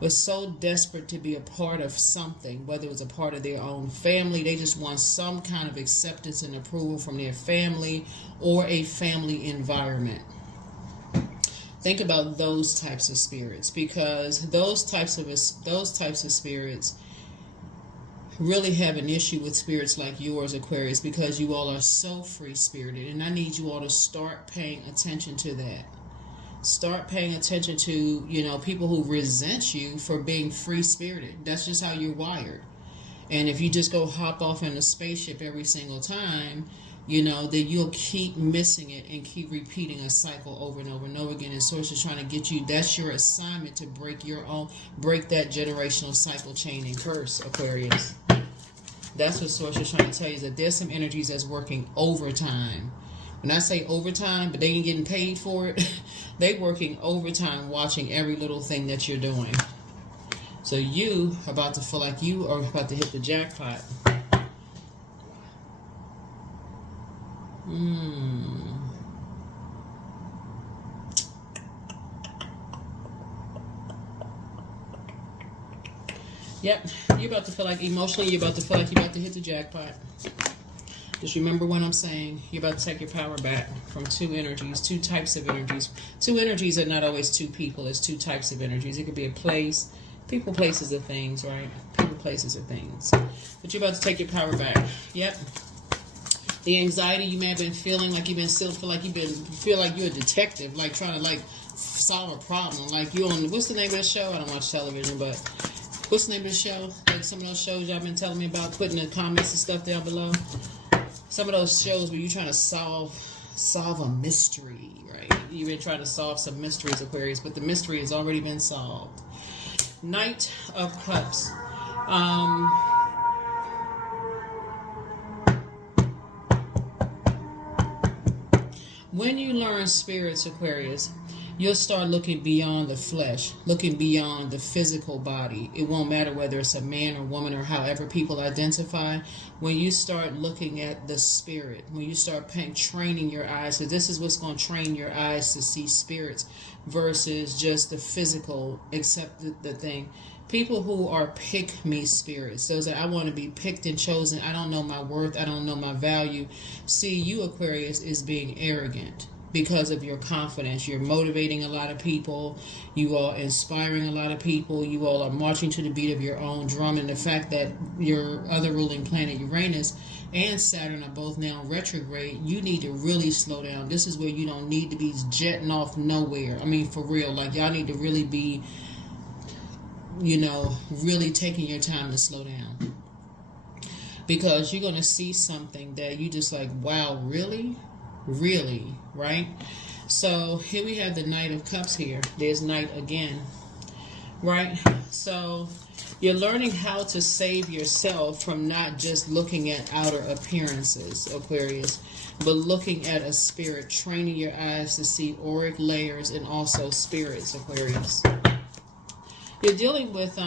was so desperate to be a part of something, whether it was a part of their own family. They just want some kind of acceptance and approval from their family or a family environment. Think about those types of spirits, because those types of spirits really have an issue with spirits like yours, Aquarius, because you all are so free spirited, and I need you all to start paying attention to that. Start paying attention to, people who resent you for being free spirited. That's just how you're wired. And if you just go hop off in a spaceship every single time, then you'll keep missing it and keep repeating a cycle over and over and over again. And Source is trying to get you, that's your assignment, to break that generational cycle, chain, and curse, Aquarius. That's what Source is trying to tell you, is that there's some energies that's working overtime. When I say overtime, but they ain't getting paid for it, they working overtime watching every little thing that you're doing. So you are about to feel like you are about to hit the jackpot. Yep, you're about to feel like emotionally, you're about to feel like you're about to hit the jackpot. Just remember what I'm saying. You're about to take your power back from two energies, two types of energies. Two energies are not always two people. It's two types of energies. It could be a place. People, places, are things, right? People, places, are things. But you're about to take your power back. Yep. The anxiety you may have been feeling, like you've been still feel like you're a detective, like trying to solve a problem. Like you on, what's the name of the show? I don't watch television, but what's the name of the show? Like some of those shows y'all been telling me about, putting the comments and stuff down below. Some of those shows where you're trying to solve a mystery, right? You've been trying to solve some mysteries, Aquarius, but the mystery has already been solved. Knight of Cups. When you learn spirits, Aquarius, you'll start looking beyond the flesh, looking beyond the physical body. It won't matter whether it's a man or woman or however people identify. When you start looking at the spirit, when you start training your eyes, so this is what's going to train your eyes to see spirits versus just the physical, except the thing. People who are pick-me spirits, those that I want to be picked and chosen, I don't know my worth, I don't know my value. See, you, Aquarius, is being arrogant because of your confidence. You're motivating a lot of people. You are inspiring a lot of people. You all are marching to the beat of your own drum. And the fact that your other ruling planet, Uranus, and Saturn are both now retrograde, you need to really slow down. This is where you don't need to be jetting off nowhere. I mean, for real. Like, y'all need to really be, really taking your time to slow down. Because you're going to see something that you just like, wow, really? Really, right? So here we have the Knight of Cups here. There's Knight again, right? So you're learning how to save yourself from not just looking at outer appearances, Aquarius, but looking at a spirit, training your eyes to see auric layers and also spirits, Aquarius. You're dealing with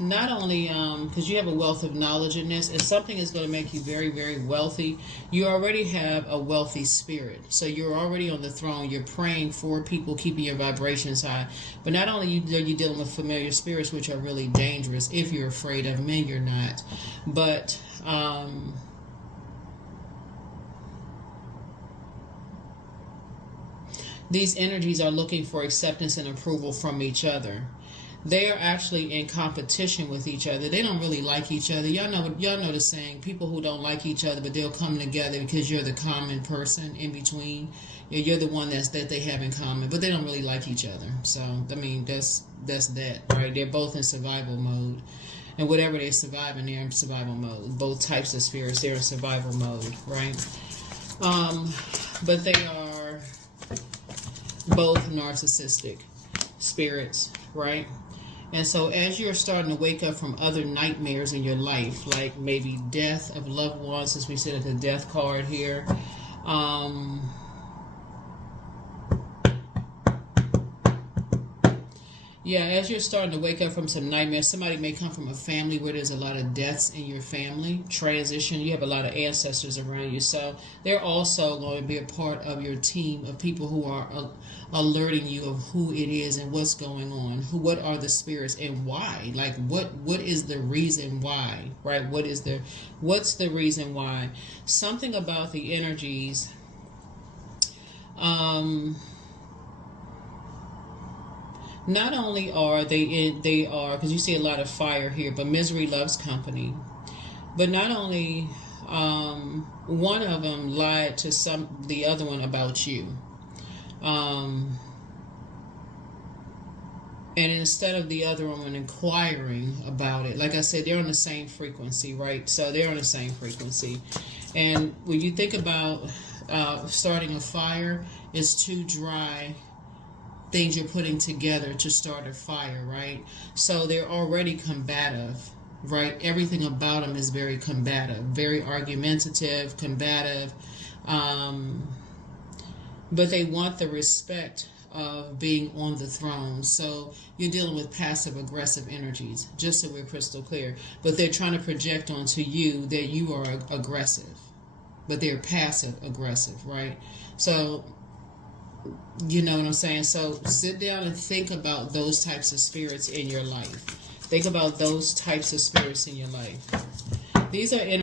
not only because you have a wealth of knowledge in this, and something is going to make you very, very wealthy. You already have a wealthy spirit, so you're already on the throne. You're praying for people, keeping your vibrations high. But not only are you dealing with familiar spirits, which are really dangerous. If you're afraid of them, and you're not, but these energies are looking for acceptance and approval from each other. They are actually in competition with each other. They don't really like each other. Y'all know the saying, people who don't like each other, but they'll come together because you're the common person in between. You're the one that they have in common, but they don't really like each other. So, I mean, that's that, right? They're both in survival mode. And whatever they're surviving, they're in survival mode. Both types of spirits, they're in survival mode, right? But they are both narcissistic spirits, right? And so as you're starting to wake up from other nightmares in your life, like maybe death of loved ones, since we sit at the death card here, Yeah, as you're starting to wake up from some nightmares, somebody may come from a family where there's a lot of deaths in your family, transition. You have a lot of ancestors around you. So they're also going to be a part of your team of people who are alerting you of who it is and what's going on. What are the spirits and why? Like what is the reason why, right? What's the reason why? Something about the energies. Not only are they are, because you see a lot of fire here, but misery loves company. But not only one of them lied to the other one about you, and instead of the other one inquiring about it, like I said, they're on the same frequency, right? So they're on the same frequency. And when you think about starting a fire, it's too dry things you're putting together to start a fire, right? So they're already combative, right? Everything about them is very combative, very argumentative, combative, but they want the respect of being on the throne. So you're dealing with passive aggressive energies, just so we're crystal clear. But they're trying to project onto you that you are aggressive, but they're passive aggressive, right? So you know what I'm saying? So sit down and think about those types of spirits in your life. Think about those types of spirits in your life. These are